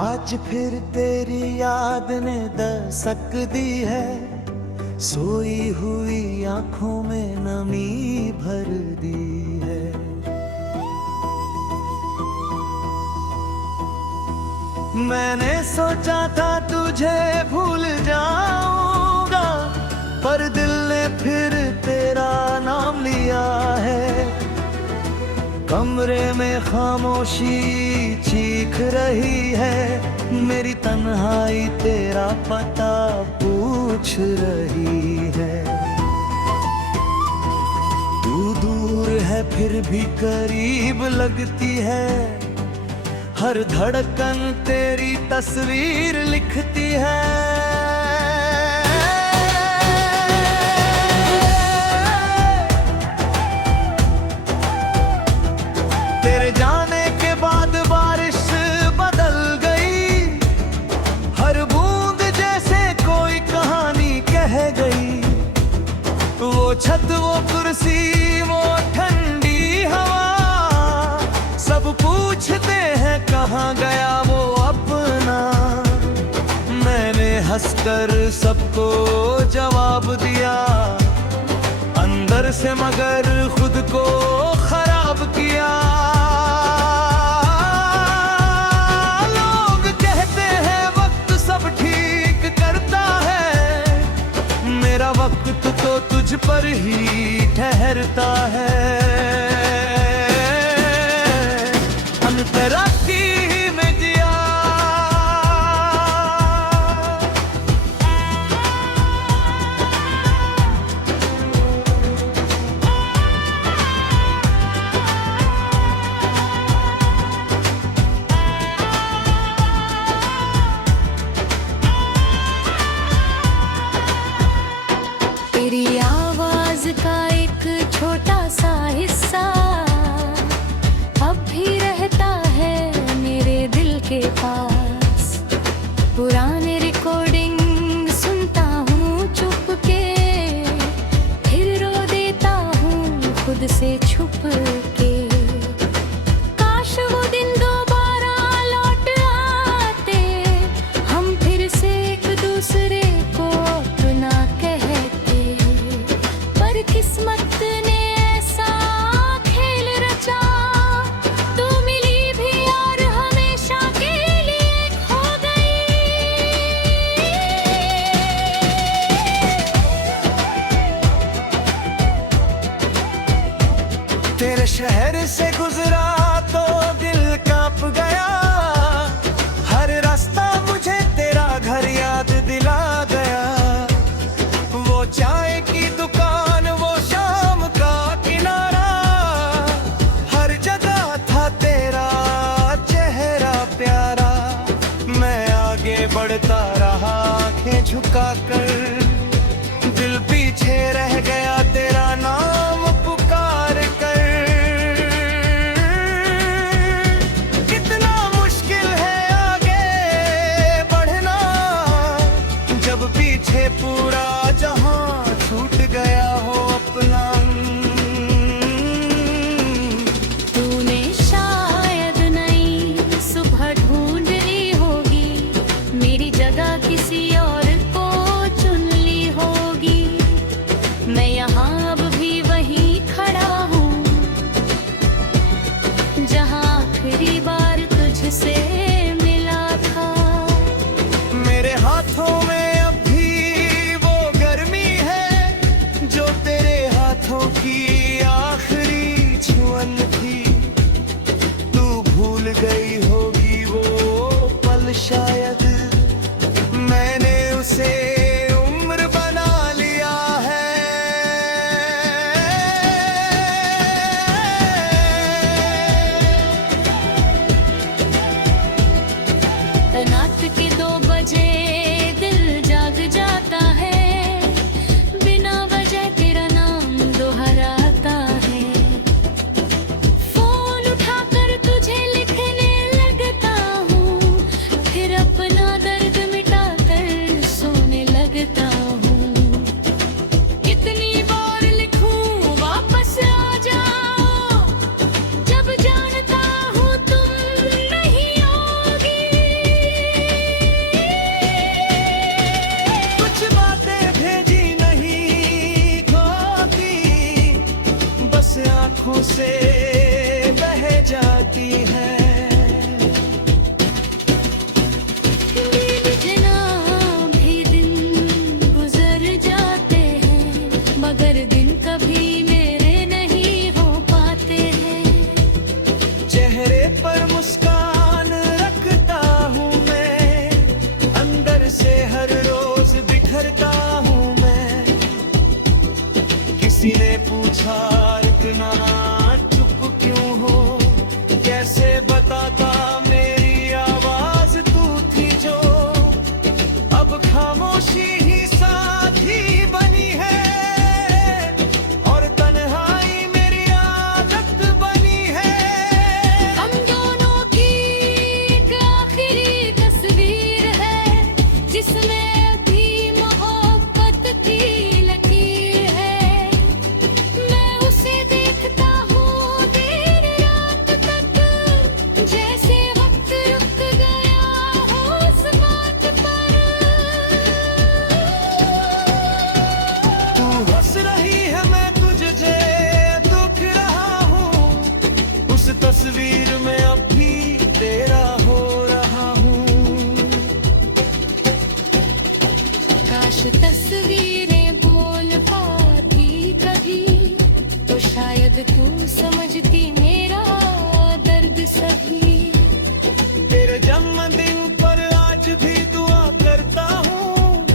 आज फिर तेरी याद ने दस्तक दी है, सोई हुई आंखों में नमी भर दी है। मैंने सोचा था तुझे भूल जाऊंगा, पर दिल ने फिर तेरा नाम लिया है। कमरे में खामोशी चीख रही है, मेरी तन्हाई तेरा पता पूछ रही है। तू दूर है फिर भी करीब लगती है, हर धड़कन तेरी तस्वीर लिखती है। तेरे जाने के बाद बारिश बदल गई, हर बूंद जैसे कोई कहानी कह गई। वो छत, वो कुर्सी, वो ठंडी हवा, सब पूछते हैं कहाँ गया वो अपना। मैंने हंसकर सबको जवाब दिया अंदर से, मगर खुद को खराब किया। लोग कहते हैं वक्त सब ठीक करता है, मेरा वक्त तो तुझ पर ही ठहरता है। अंतराक्षी में जिया तेरी आवाज का एक छोटा सा हिस्सा अब भी रहता है मेरे दिल के पास। पुराने रिकॉर्डिंग सुनता हूँ चुप के, फिर रो देता हूँ खुद से छुप के। काश वो दिन दोबारा लौट आते, हम फिर से एक दूसरे को अपना कहते। पर किस्मत ने ऐसा खेल रचा, तू मिली भी और हमेशा के लिए खो गई। तेरे शहर से गुजरा तो दिल कांप गया, हर रास्ता मुझे तेरा घर याद दिला गया। वो चाय की दुकान, वो शाम का किनारा, हर जगह था तेरा चेहरा प्यारा। मैं आगे बढ़ता रहा आंखें झुकाकर, दिल पीछे रह गया तेरा नाम पुकार कर। कितना मुश्किल है आगे बढ़ना, जब पीछे पूरा जहां छूट गया हो अपना। तूने शायद नई सुबह ढूंढ ली होगी, मेरी जगह किसी और को चुन ली होगी। मैं यहाँ अब भी वहीं खड़ा हूँ, जहाँ आखिरी बार तुझसे मिला था। मेरे हाथों में अब भी वो गर्मी है, जो तेरे हाथों की आखिरी छुअन थी। तू भूल गई होगी वो पल शायद, मैंने उसे उम्र बना लिया है। रात के 2 बजे दिल जाग जाता है, बिना वजह तेरा नाम दोहराता आंखों से बह जाती है। जना भी दिन गुजर जाते हैं, मगर दिन कभी मेरे नहीं हो पाते हैं। चेहरे पर मुस्कान रखता हूँ मैं, अंदर से हर रोज बिखरता हूँ मैं। किसी ने पूछा इतना चुप क्यों हो, कैसे बताता मेरी आवाज तू थी जो। अब खामोशी ही साथी बनी है, और तन्हाई मेरी आदत बनी है। हम दोनों की एक आखिरी तस्वीर है, जिसमें अभी मोहब्बत की लकीर है। मैं उसे देखता हूँ देर रात तक, जैसे वक्त रुक गया हो उस बात पर। तू हंस रही है, मैं तुझे दुख रहा हूँ, उस तस्वीर में अब भी तेरा हो रहा हूँ। काश तस्वीरें बोल पाती कभी, तो शायद तू समझती मेरा दर्द सभी। तेरे जन्मदिन पर आज भी दुआ करता हूँ,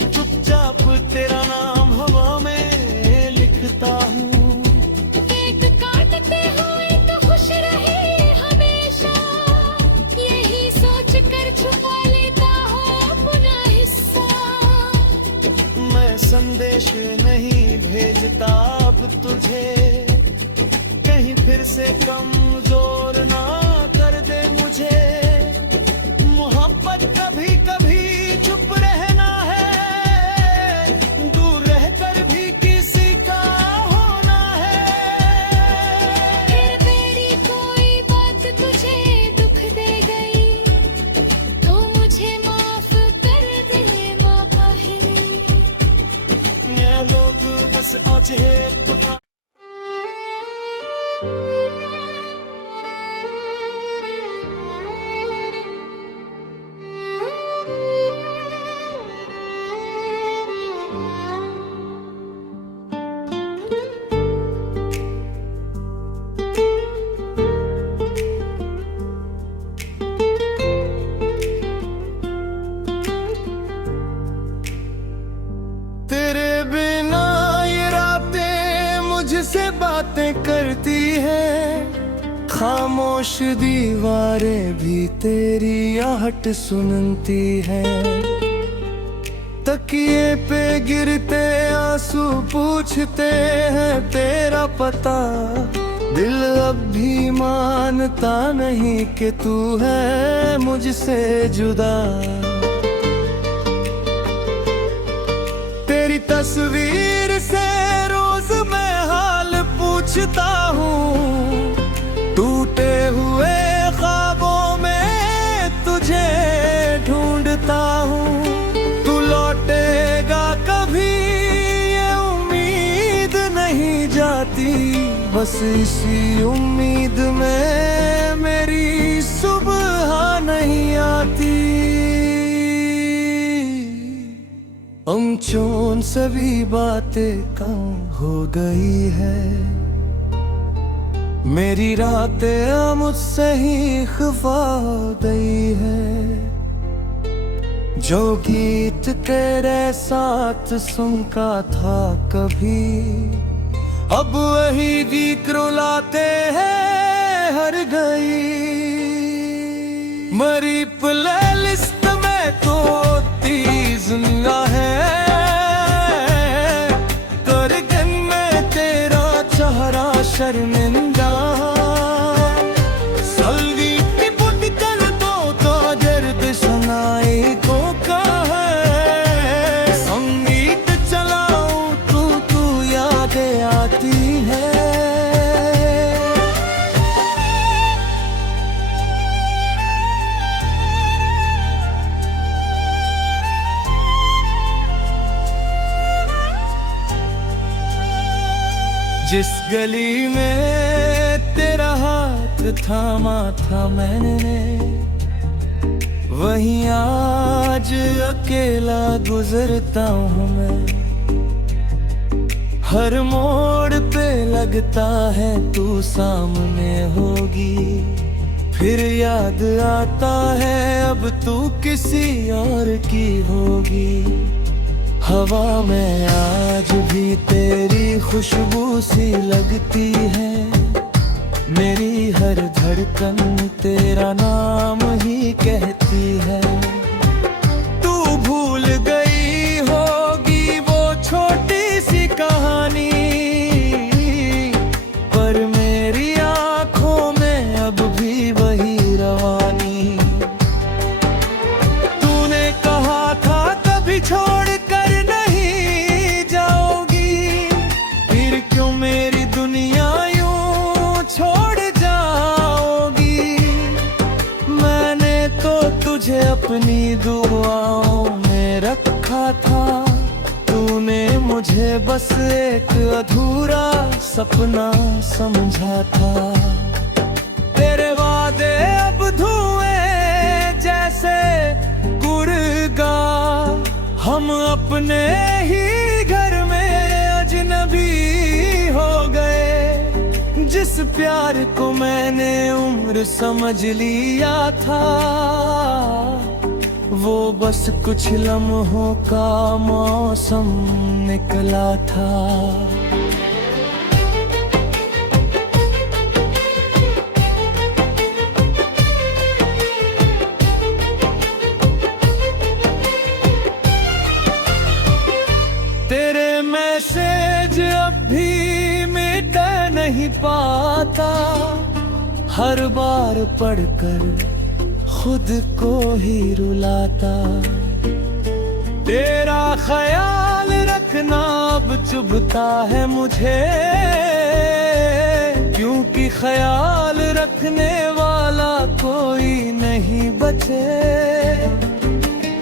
चुपचाप तेरा नाम हवा में लिखता हूँ। केक काटते हुए तो खुश रहे हमेशा, यही सोच कर छुपा लेता हूँ अपना हिस्सा। मैं संदेश नहीं भेजता अब तुझे, कहीं फिर से कमजोर ना कर दे मुझे। मोहब्बत कभी कभी चुप रहना है, दूर रहकर भी किसी का होना है। फिर मेरी कोई बात तुझे दुख दे गई, तो मुझे माफ कर दे बाबा है। ये लोग बस अझे तेरे बिना ये रातें मुझसे बातें करती हैं, खामोश दीवारें भी तेरी आहट सुनती हैं। तकिए पे गिरते आंसू पूछते हैं तेरा पता, दिल अब भी मानता नहीं कि तू है मुझसे जुदा। तेरी तस्वीर से रोज मैं हाल पूछता हूँ, टूटे हुए ख्वाबों में तुझे ढूंढता हूँ। तू लौटेगा कभी ये उम्मीद नहीं जाती, बस इसी उम्मीद में मेरी सुबह नहीं आती। अमचोन सभी बातें कम हो गई है, मेरी रातें मुझसे ही खफा हो गई है। जो गीत तेरे साथ सुनता था कभी, अब वही गीत रुलाते हैं हर गई। मरी प्लेलिस्ट में तो तीज है, करगन में तेरा चेहरा शर्मिंदा। संगीत बुद्ध कर दो तो दर्द सुनाई तो का है, संगीत चलाऊं तू यादें आती है। जिस गली में तेरा हाथ थामा था मैंने, वहीं आज अकेला गुजरता हूँ मैं। हर मोड़ पे लगता है तू सामने होगी, फिर याद आता है अब तू किसी और की होगी। हवा में आज भी तेरी खुशबू सी लगती है, मेरी हर धड़कन तेरा नाम ही कहती है। तू भूल गई होगी वो छोटी सी कहानी, पर मेरी आंखों में अब भी वही रवानी। तूने कहा था कभी छोड़ तुझे अपनी दुआओं में रखा था। तूने मुझे बस एक अधूरा सपना समझा था। तेरे वादे अब धुएं जैसे गुर्गा, हम अपने ही घर में अजनबी हो गए। जिस प्यार को मैंने उम्र समझ लिया था, वो बस कुछ लम्हों का मौसम निकला था। तेरे मैसेज अब भी मिट नहीं पाता, हर बार पढ़कर खुद को ही रुलाता। तेरा ख्याल रखना अब चुभता है मुझे, क्योंकि ख्याल रखने वाला कोई नहीं बचे।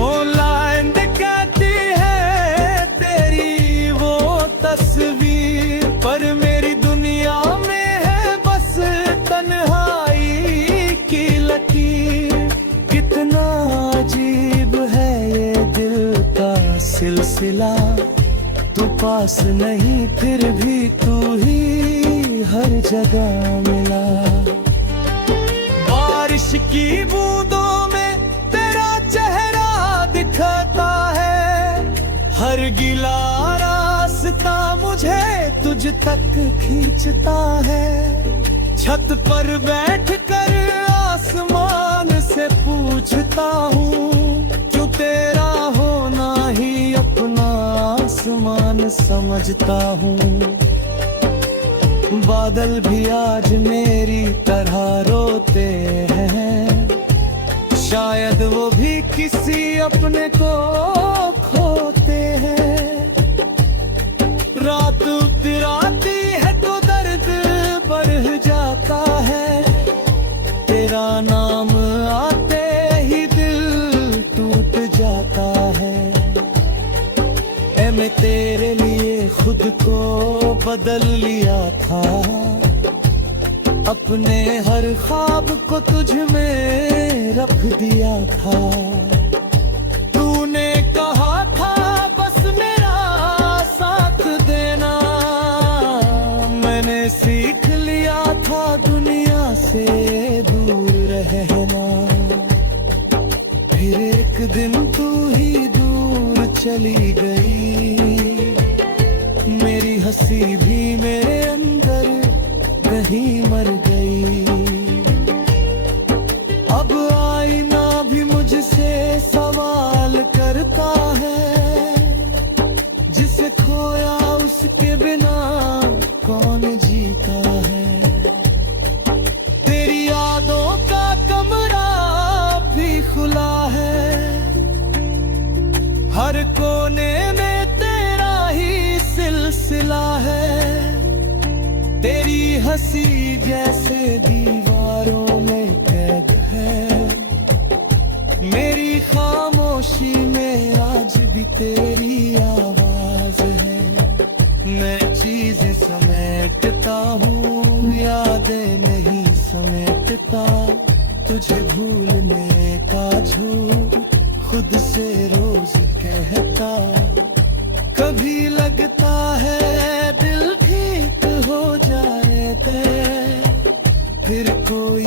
ऑनलाइन कहती है तेरी वो तस्वीर, पर मेरी दुनिया में है बस तन्हाई की लकीर। कितना अजीब है ये दिल का सिलसिला, तू पास नहीं फिर भी तू ही हर जगह मिला। बारिश की बूंदों में तेरा चेहरा दिखता है, हर गिला रास्ता मुझे तुझ तक खींचता है। छत पर बैठकर आसमान से पूछता हूँ, क्यों तेरा होना ही अपना आसमान समझता हूँ। बादल भी आज मेरी तरह रोते हैं, शायद वो भी किसी अपने को खोते हैं। रात उतराती है तो दर्द बढ़ जाता है, तेरा नाम आते ही दिल टूट जाता है। मैं तेरे लिए खुद को बदल लिया था, अपने हर ख्वाब को तुझ में रख दिया था। तूने कहा था बस मेरा साथ देना, मैंने सीख लिया था दुनिया से दूर रहना। फिर एक दिन तू ही दूर चली गई, मेरी हंसी भी मेरे अंदर कहीं मर गई। अब आईना भी मुझसे सवाल करता है, जिसे खोया उसके बिना कौन जीता है। तेरी यादों का कमरा भी खुला है, हर कोने में तेरा ही सिलसिला है। तेरी हंसी जैसे दीवारों में कैद है, मेरी खामोशी में आज भी तेरी आवाज है। मैं चीजें समेटता हूँ, यादें नहीं समेटता, तुझे भूलने का झूठ खुद से रोज कहता। कभी लगता है दिल ठीक हो जाए फिर कोई